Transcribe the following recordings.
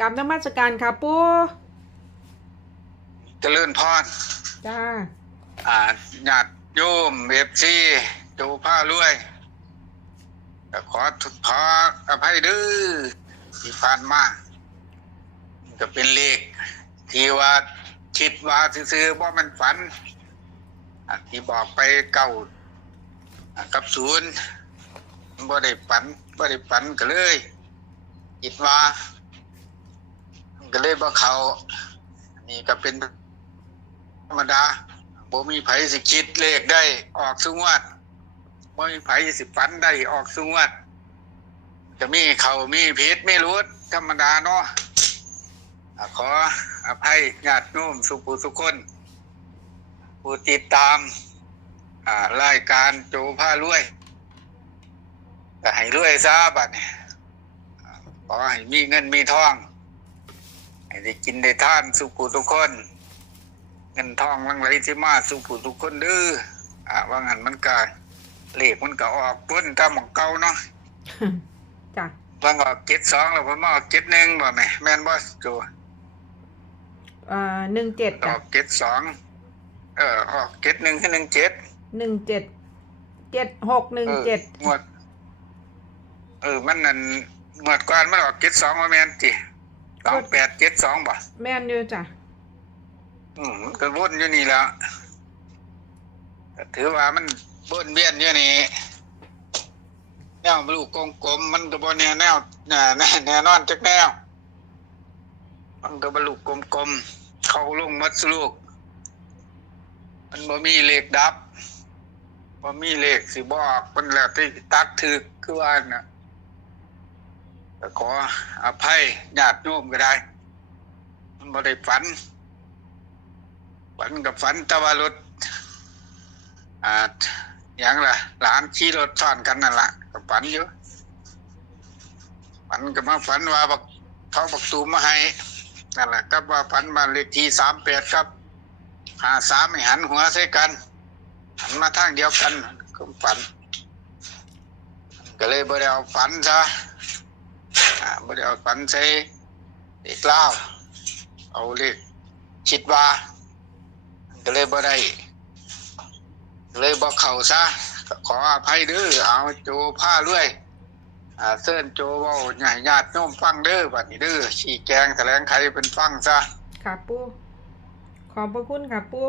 กับนมัสการค่ะปูเจริญพรจ้า อ่าญาติโยมเอฟซีดูผ้ารวยก็ขอทุกขออภัยเดื้อที่ผ่านมาก็เป็นเลข ที่ว่าคิดว่าซื้อๆว่ามันฝันอะที่บอกไปเก้าอะกับศูนย์บ่ได้ฝันบ่ได้ฝันก็เลยคิดว่า ก็เลยบ่เขานี่ก็เป็นธรรมดาบ่มีไผสิคิดเลขได้ ออกสุงวัดบ่มีไผสิฝันได้ออกสุงวัดจะมีเขามีพิษมีรุดธรรมดาเนาะขออภัยญาติโยมสุภูสุคนผู้ติดตามอ่ารายการโจผ้ารวยก็ให้รวยซะบัดนี้อ่าขอให้มีเงินมีทอง ให้ได้กินได้ทานสุภูทุกคน เงินทองลังไหลสิมาสู่ผู้ทุกคนเด้ออ่าว่างั้นมันก็เลขมันก็ออกพ้นตามของเก่าเนาะจ้าบางออกเจ็ดสองแล้วผมมาออกเจ็ดหนึ่งบ่แม่แม่นบ่จูอ่าหนึ่งเจ็ดอจ้ะอกเจ็ดสองเออออกเจ็ดหนึ่งคือหนึ่งเจ็ดหนึ่งเจ็ดเจ็ดหกหนึ่งเจ็ดงวดเออมันนั่นงวดก่อนมันออกเจ็ดสองว่าแม่นจิ สองแปดเจ็ดสองบ่แม่นอยู่จ้ะอืมมันก็วนอยู่นี่แล้วก็ถือว่ามันวนเวียนอยู่นี่แนวลูกกลมๆมันก็บ่แน่แนวแน่แน่แน่นอนจักแนวมันก็บรรลุกลมๆเข้าลงมัดสลูก มันบ่มีเลขดับบ่มีเลขสิบอกมันแล้วที่ตัดถึกคือว่าน่ะก็ ขออภัยญาติโยมก็ได้มันบ่ได้ฝัน ฝันกับฝันตะวันรถอ่าอย่างละหลานขี่รถซ้อนกันนั่นละกับฝันอยู่ฝันก็มาฝันว่าบักเขาบักตูมมาให้นั่นแหละก็ว่าฝันบ้าเลขที่สามแปดครับหาสามห้หันหัวใส่กันหันมาทางเดียวกันก็ฝัน ก็เลยบ่ได้เอาฝันซะ อ่าบ่ได้เอาฝันใส่เลขเล่าวเอาเลขคิดว่าก็เลยบ่ได้เลยบ่เข้าซะก็ขออภัยเด้อเอาโจผ้าด้วยอ่าเซิ้นโจเว้าใหญ่ญาติโยมฟังเด้อบัดนี้เด้อชี้แจงแถลงไขเป็นฟังซะค่ะปูขอบพระคุณค่ะปู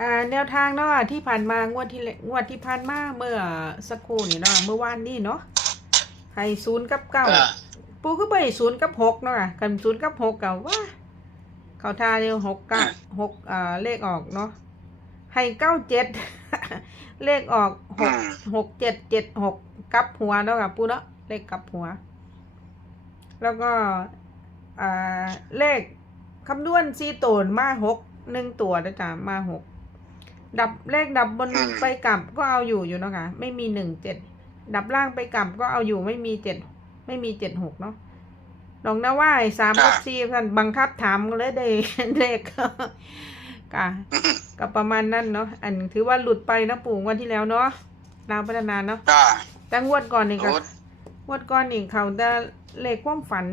อ่าแนวทางเนาะที่ผ่านมางวดที่แล้วงวดที่ผ่านมาเมื่อสักครู่นี่เนาะเมื่อวานนี้เนาะให้ศูนย์กับเก้าอ่า ปูคือไปศูนย์กับหกเนาะค่ะกันศูนย์กับหกเก่าว่า เขาทาเดียวหกเก้าหกอ่าเลขออกเนาะให้เก้าเจ็ดเลขออกหอืกมหกเจ็ดเจ็ดหกกลับหัวเนาะค่ะปูเนาะเลขกลับหัว แล้วก็อ่าเลขคำนวณซีโตนมาหกหนึ่งตัวนะจ๊ะมาหกดับเลขดับบนอืมไปกลับก็เอาอยู่อยู่เนาะค่ะไม่มีหนึ่งเจ็ดดับล่างไปกลับก็เอาอยู่ไม่มีเจ็ด ไม่มีเจ็ดหกเนาะลองนะว่าไอ้สามกับสี่ท่านบังคับถามเลยได้เลขกะก็ประมาณนั้นเนาะอันถือว่าหลุดไปนะปู่งวันที่แล้วเนาะดาวพัฒนาเนาะจ้าแต่งวดก่อนนี่ก็โอ้งวดก่อนนี่เขาจะเลขความฝัน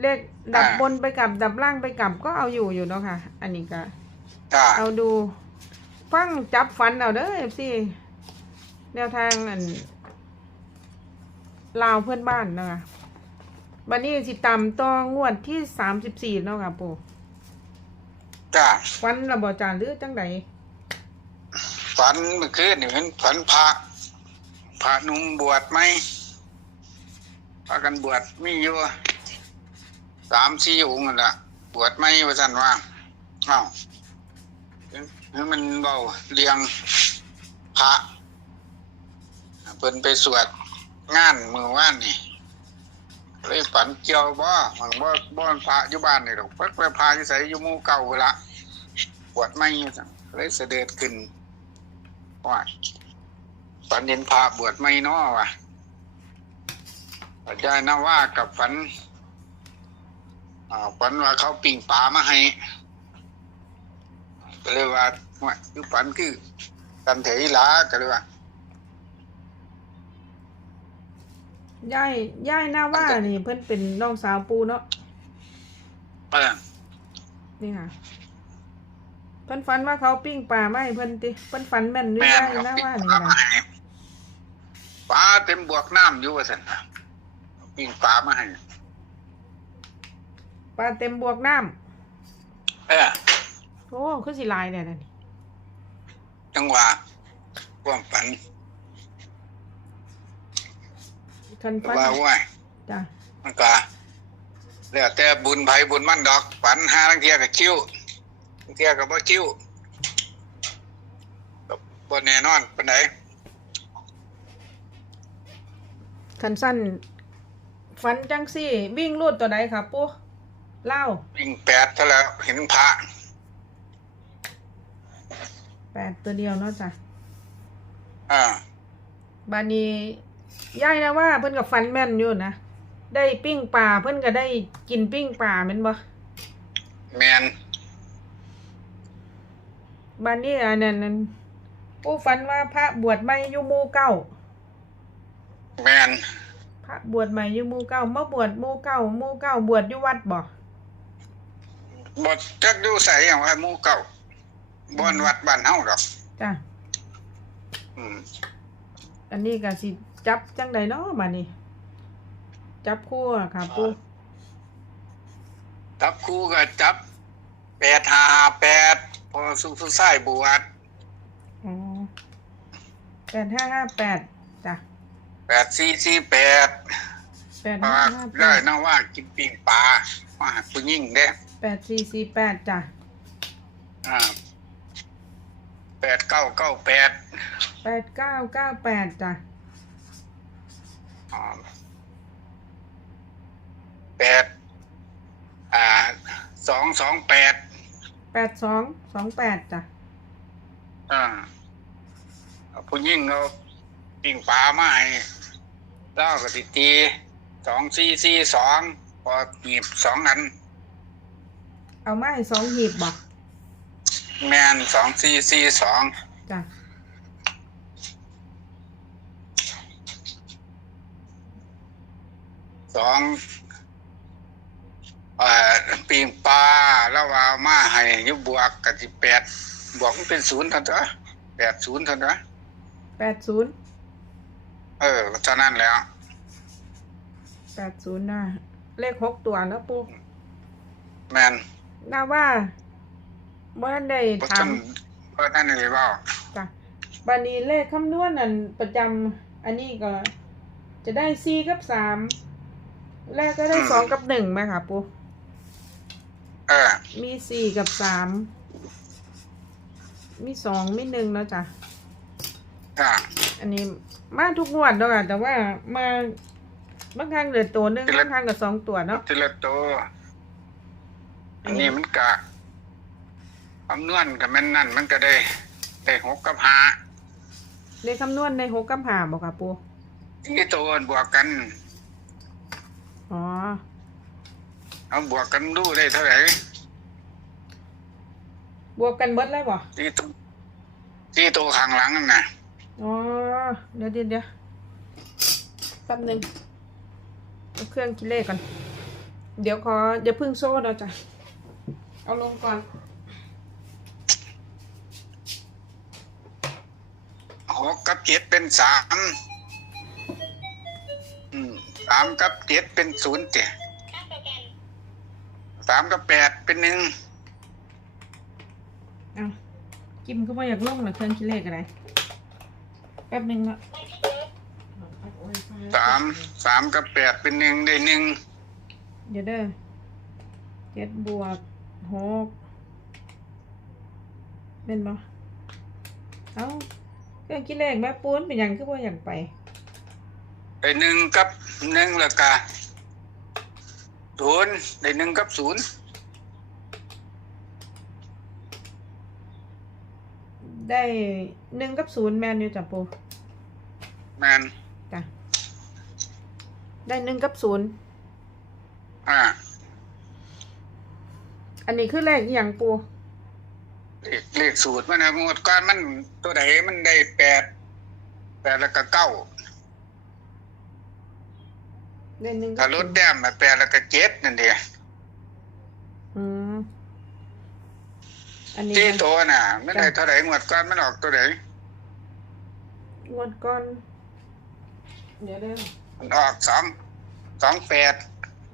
เลขดับบนไปกลับดับล่างไปกลับก็เอาอยู่อยู่เนาะค่ะ อันนี้ก็จ้าเอาดู ฟังจับฝันเอาเด้อเอฟซีแนวทางอัน ลาวเพื่อนบ้านเนาะคะบันนี้สิตามต่องวดที่สามสิบสี่เนาะค่ะปู่จ้าฝันระบอจานหรือจังใดฝันเมื่อคืนนี่เห็นฝันพระพระหนุ่มบวชไหมพากันบวชมีอยู่สามสี่องค์นั่นละบวชไหมว่าสันว่าเอ้าคือมันเบาเรียงพระเพิ่นไปสวด งานมือว่านนี่เลยฝันเกี่ยวบ่หวังบ่บ่มันพระอยู่บ้านนี่หรอกเพิ่นไปพาอยู่ไสอยู่หมู่เก่าเวละบวชไมว่ซั่นเลยเสด็จขึ้นว่าฝันเห็นพระบวชไม่น้อวะอาจารย์นะว่ากับฝันอ่าฝันว่าเขาปิ่งปลามาให้ก็เลยว่าว่าคือฝันคือกันเถยหลาก็เลยว่า ย่ายย่ายหน้าว่านี่เพิ่นเป็นน้องสาวปูเนาะเออนี่ค่ะ เพิ่นฝันว่าเขาปิ้งปลาไม่เพิ่นติเพิ่นฝันแม่นอยู่แม่ได้นเขานะปิ้งว่านี่ปลานะมาให้ปลาเต็มบวกน้ำอยู่ว่าสันปิ้งปลามาให้ปลาเต็มบวกน้ำเออโอ้คือสิลายเนี่ยนะนี่จังหวะความฝัน คันฝันว่าว่าจ้ะมันก็แล้วแต่บุญไผบุญมันดอกฝันหาทั้งเทียกับคิ้วทั้งเทียกับบ่คิ้วก็บ่แน่นอนปานใดคันสั้นฝันจังซี่ วิ่งรูดตัวใดครับปู่เล่าวิ่งแปดเท่าแล้วเห็นพระแปดตัวเดียวเนาะจ้ะอ่าบานี้ ยายนะว่าเพิ่นกับฟันแม่นอยู่นะได้ปิ้งปลาเพิ่นก็ได้กินปิ้งปลาแม่นบ่แมนบานนี้อันนั้นนั้นผู้ฝันว่าพระบวชใหม่อยู่หมู่เก้าแมนพระบวชใหม่อยู่หมู่เก้ามาบวชหมู่เก้าหมู่เก้าบวชอยู่วัดบ่บทจักอยู่ใส่อย่างว่าหมู่เก่าบอนวัดบ้านเฮาดอกจ้ะอืมอันนี้ก็สิ จับจังใดเนาะบานี้จับคู่อะค่ะปู่จับครูก็จับแปดห้าแปดพอสุสุสายบวชอ๋อแปดห้าห้าแปดจ้ะแปดสี่สี่แปดแปดเพราะห้าว่าห้าแปได้ดนะว่ากินปิ้งปลาว่าผู้ยิ่งเด้แปดสี่สี่แปดจ้ะอ่าแปดเก้าเก้าแปดแปดเก้าเก้าแปดจ้ะอ่า แปดอ่าสองสองแปดแปดสองสองแปดจ้ะอ่าผู้ยิ่งเราปิ้งปลามาให้เล่าก็ติตีสองสี่สี่สองพอหยิบสองอัน เอาไม้สองหีบบ่แมนสองสี่สี่สองจ้ะ สองเอ่อปีงปลาแล้วว่ามาให้อยุบวกกับสิแปดบวกมันเป็นศูนย์เท่านั้นแปดศูนย์เท่านั้นแปดศูนย์เออเท่านั้นแล้วแปดศูนย์นะเลขหกตัวเนอะปูแมนน่าว่าเมื่อได้เพราะถาท่ามนเพราะท่านเลยว่าจ้ะบันนี้เลขคำนวณอันประจำอันนี้ก็ จะได้สี่กับสาม แรกก็ได้สองกับหนึ่งไหมคะปูเออมีสี่กับสามมีสองมีหนึ่งแล้วจ้ะอ่าอันนี้มาทุกงวดแล้วค่ะแต่ว่ามาบางครั้งเหลือตัวหนึงบางครั้งก็สองตัวเนาะทีละตัวอันนี้มันกะคำนวณกับแม่นนั่นมันก็ได้ได้หกกับห้าเลขคำนวณในหกกับหาบอกค่ะปูที่ตัวบวกกัน อ๋อ เอาบวกกันดูได้เท่าไหร่บวกกันเบิดเลยบ่ที่ตัวที่ตัวข้างหลังนั่นนะอ๋อ เดี๋ยวเดี๋ยวเดี๋ยวแป๊บหนึ่งเอาเครื่องคิดเลขก่อน เดี๋ยวขออย่าเพึ่งโซ่เราจ้ะ เอาลงก่อน หกกับเจ็ดเป็นสามอืม สามกับเจ็ดเป็นศูนย์เจ็ดสามกับแปดเป็นหนึ่งเอากิมก็ไม่อยากลงหรอเครื่องคิดเลขอะไรแป๊บหนึ่งละสามสามกับแปดเป็นหนึ่งได้หนึ่งเดี๋ยวเด้อเจ็ดบวกหกเป็นบ่เอาเครื่องคิดเลขแม่ปูนเป็นหยังคือว่าอย่างไปได้หนึ่งกับ หนึ่งแล้วก็ศูนย์ได้หนึ่งกับศูนย์ได้หนึ่งกับศูนย์แมนอยู่จ้ะปูแมนจ้ะได้หนึ่งกับศูนย์อ่าอันนี้คือเลขอหย่างปูเลขเลขสูตรมันนะงวดก่อนมันตัวไหนมันได้แปดแปดแล้วก็เก้า ได้หนึ่งกัถ้าบลศูดนย์แต้มมาแปดแล้วก็เจ็ดนั่นเดียอันนี้ที่ตัวน่ะไม่ได้เท่าไหร่งวดก่อนมันออกตัวไหนงวดก่อน เดี๋ยวเด้อมันออกสองสองแปด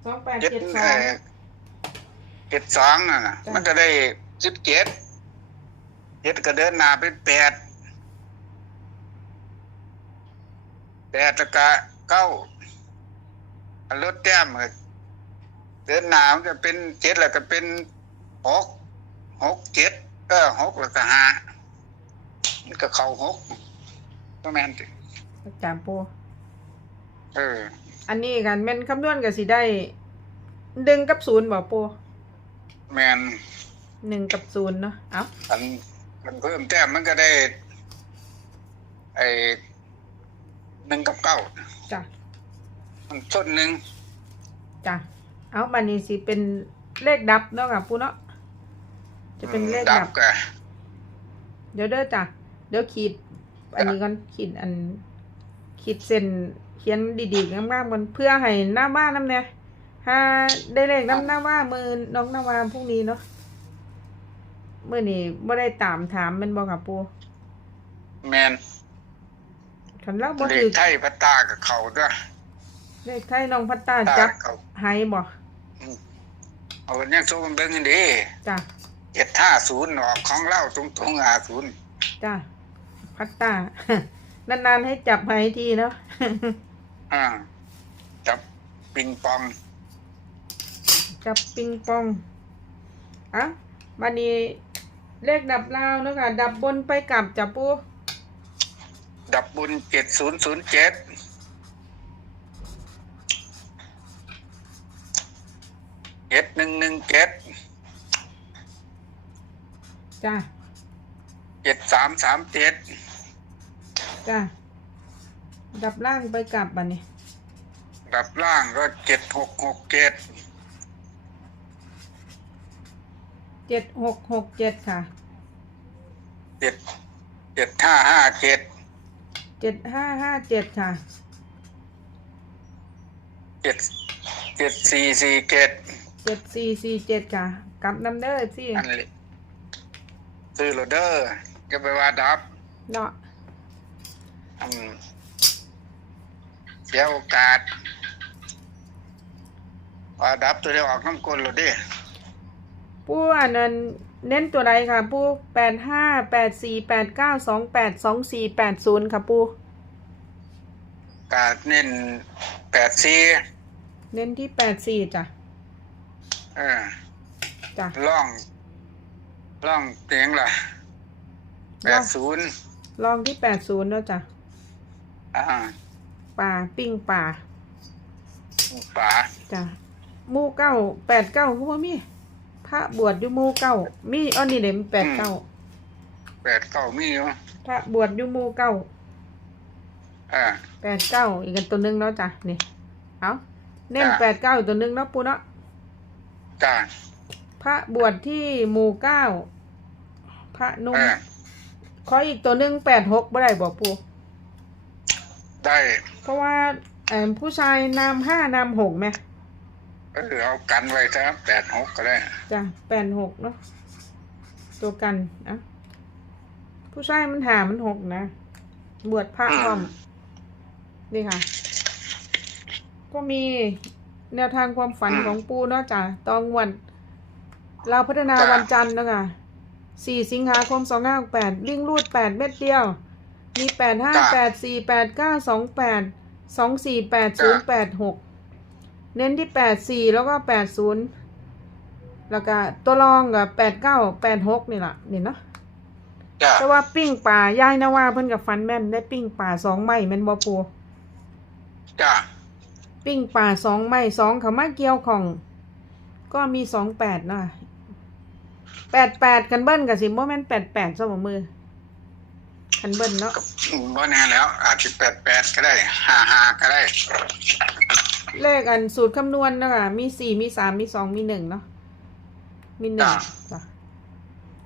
สองแปดเจ็ดเจ็ดสเอ่องอเจ็ดสองน่ะนะจ้ะ มันก็ได้สิบเจ็ดเจ็ดก็เดินหน้าเป็นแปดแปดแล้วก็เก้า อันลดแต้มก็เดินหน้ามันก็เป็นเจ็ดแล้วก็เป็นหกหกเจ็ดเออหกแล้วก็ห้ามันก็เข้าหกก็แม่นติจามปูเออ อันนี้กันแม่นคำนวณก็สิได้ดึงกับศูนย์บ่ปูแม่นหนึ่งกับศูนย์เนาะเอ้ามันมันเพิ่มแต้มมันก็ได้ไอ้หนึ่งกับเก้าจ้ะ มันส้นหนึ่งจ้ะเอาบันนี้สิเป็นเลขดับเนาะค่ะปูเนาะจะเป็นเลขดัดับบก็เดี๋ยวเด้อจ้ะเดี๋ยวขีด อันนี้ก่อนขีดอัน ขีดเส้นเขียนดีๆงามๆกันเพื่อให้หน้าบ้านน้ำเนี่ยถ้าได้เลขน้ำหน้าว่ามือน้องหน้าวาพรุ่งนี้เนาะมื่อนี้ไม่ได้ตามถามแมันบอกค่ะปูแมนขันเล่าบ่เลถืขอไทยพัตตากับเขาด้วย เลขไทยน้องพัตตาตาจับเขาไฮบ่เอาเนี่ยโซ่มันเบิ้งกันดีจ้ะเจ็ดห้าศูนย์ออกของเล่าตรงตรงอาศูนย์จ้ะพัตตานานๆให้จับไฮทีเนาะอ่าจับปิงปอง จับปิงปองอะบันนี้เลขดับลาวเนาะค่ะดับบนไปกลับจับปูดับบุญเจ็ดศูนย์ศูนย์เจ็ดเจ็ดหนึ่งหนึ่งเจ็ดจ้ะเจ็ดสามสามเจ็ดจ้ะดับล่างไปกลับบันนี้ ดับล่างก็เจ็ดหกหกเจ็ดเจ็ดหกหกเจ็ดค่ะเจ็ดเจ็ดห้าห้าเจ็ดเจ็ดห้าห้าเจ็ดค่ะเจ็ดเจ็ดสี่สี่เจ็ด เจ็ดสี่สี่เจ็ดค่ะกลับน้ำเด้อสิอันนี้ซื้อโรเดอร์ก็ไปว่าดับเนาะอืมเสียโอกาสว่าดับตัวเดียวออกน้ำกลนโรดิปูอันนั้นเน้นตัวใดค่ะ ปูแปดห้าแปดสี่แปดเก้าสองแปดสองสี่แปดศูนย์ค่ะ ปูกาดเน้นแปดสี่เน้นที่แปดสี่จ้ะ เออจ้ะล่องล่องเตียงล่ะแปดศูนย์ลองที่แปดศูนย์แล้วจ้ะอ่าป่าปิ้งป่าป่าจ้ะหมู่เก้าแปดเก้าคือว่ามีพระบวชอยู่หมู่เก้ามีอ้อนี่เด็มแปดเก้าแปดเก้ามีอยู่พระบวชอยู่หมู่เก้าอ่าแปดเก้าอีกอันตัวหนึงเนาะจ้ะนี่เอาเน้นจ้ะแปดเก้าอีกตัวหนึงเนาะปูเนาะ จ้าพระบวชที่หมู่เก้าพระนุ่มเออขออีกตัวหนึงแปดหกบ่ได้บอกปูได้เพราะว่าเอ่อผู้ชายนามห้านามหกไหมเออเอากันไว้ครับแปดหกก็ได้จ้ะแปดหกเนาะตัวกันอะผู้ชายมันหามันหกนะ บวชพระพร้อมนี่ค่ะ ก็มี แนวทางความฝันอืมของปูเนาะจ้ะตองวัน เราพัฒนาจ้ะวันจันทร์เนาะคะสี่สิงหาคมสองห้าแปดลิงรูดแปดเม็ดเดียว มีแปดห้าแปดสี่แปดเก้าสองแปดสองสี่แปดศูนย์แปดหกเน้นที่แปดสี่แล้วก็แปดศูนย์แล้วก็ตัวรองกับแปดเก้าแปดหกนี่แหละนี่เนาะจ้าแต่ว่าปิ้งป่ายายนะว่าเพิ่นกับฟันแม่นได้ปิ้งป่าสองไม้แม่นบ่ปูจ้า ปิ้งป่าสองไม้สองเขามาเกี่ยวของ ก็มีสองแปดนะแปดแปดกันเบิ้ลกับสิบ่แม่นแปดแปดซะบ่มือคันเบิ้ลเนาะบ่แน่แล้ว อาจจะแปดแปดก็ได้ห้าห้าก็ได้ เลขอันสูตรคำนวณเนาะคะมีสี่มีสามมีสองมีหนึ่งเนาะมีหนึ่งจ้ะจ้ะ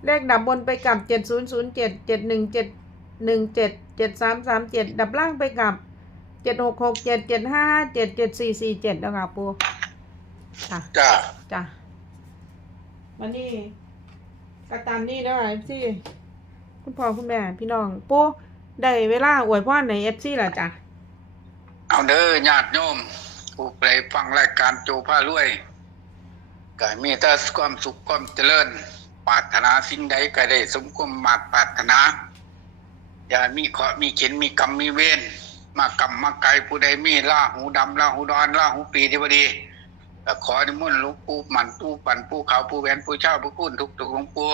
เลขดับบนไปกับเจ็ดศูนย์ศูนย์เจ็ดเจ็ดหนึ่งเจ็ดหนึ่งเจ็ดเจ็ดสามสามเจ็ดดับล่างไปกับเจ็ดหกหกเจ็ดเจ็ดห้าห้าเจ็ดเจ็ดสี่สี่เจ็ดนะคะปูค่ะจ้าจ้ะวันนี้ก็ตามนี้นะคะเอฟซีคุณพ่อคุณแม่พี่น้องปูได้เวลาอวยพรในเอฟซีแล้วจ้ะเอาเด้อญาติโยมผู้ไปฟังรายการโจผ้ารวยก็ให้มีแต่ความสุขความเจริญปรารถนาสิ่งใดก็ได้สมความมาตรปรารถนา อย่ามีเคราะห์มีเข็นมีกรรมมีเวร มากรรมมาไกลผู้ใดมีล่าหูดำล่าหูดอนล่าหูปีที่พอดีขอนิมนต์หลวงปู่หมันปู่ปั่นปู่เขาปู่แหวนปู่เช่าปู่คุณทุกทุกๆหลวงปู่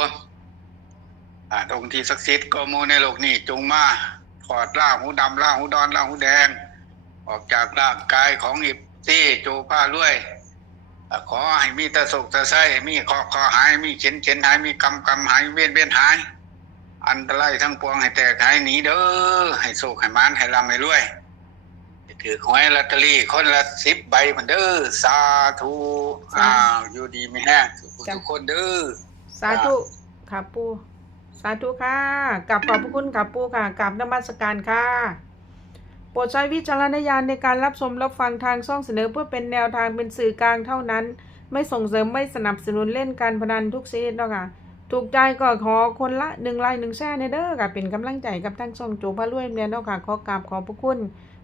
ตรงที่ศักดิ์สิทธิ์ก็โมในโลกนี้จงมาถอดล่าหูดำล่าหูดอนล่าหูแดง ออกจากร่างกายของอิบซี่โจผ้าลวย ขอให้มีตะสุขแตะไส้มีขอขอหายมีเข็นเข็นหายมีกรรมกรรมหายเวียนเวียนหาย อันตรายทั้งปวงให้แตกหายหนีเด้อให้โศกให้มานให้ร่ำให้รวยถือหวยลอตเตอรี่คนละสิบใบเหมือนเด้อสาธุอ้าวอยู่ดีไม่แห้งทุกคนเด้อสาธุค่ะปูสาธุค่ะกลับขอบพระคุณค่ะปูค่ะกลับนมัสการค่ะโปรดใช้วิจารณญาณในการรับชมรับฟังทางช่องเสนอเพื่อเป็นแนวทางเป็นสื่อกลางเท่านั้น ไม่ส่งเสริมไม่สนับสนุนเล่นการพนันทุกชนิดเนาะค่ะ ถูกใจก็ขอคนละหนึ่งไลค์หนึ่งแชร์ในเด้อค่ะเป็นกำลังใจกับทั้งช่องโจพระรวยเนี่ยเนาะค่ะขอกราบขอบพระคุณ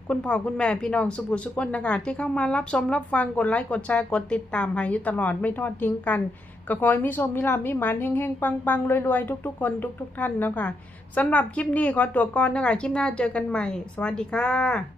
คุณพ่อคุณแม่พี่น้องสุภุสุคนนะคะที่เข้ามารับชมรับฟังกดไลค์กดแชร์กดติดตามให้อยู่ตลอดไม่ทอดทิ้งกันก็ขอให้มีโชมมีลามีหมันเฮงๆ ปังๆรวยๆ ทุกๆ คนทุก ๆ ท่านเนาะคะสำหรับคลิปนี้ขอตัวก่อนนะคะคลิปหน้าเจอกันใหม่ สวัสดีค่ะ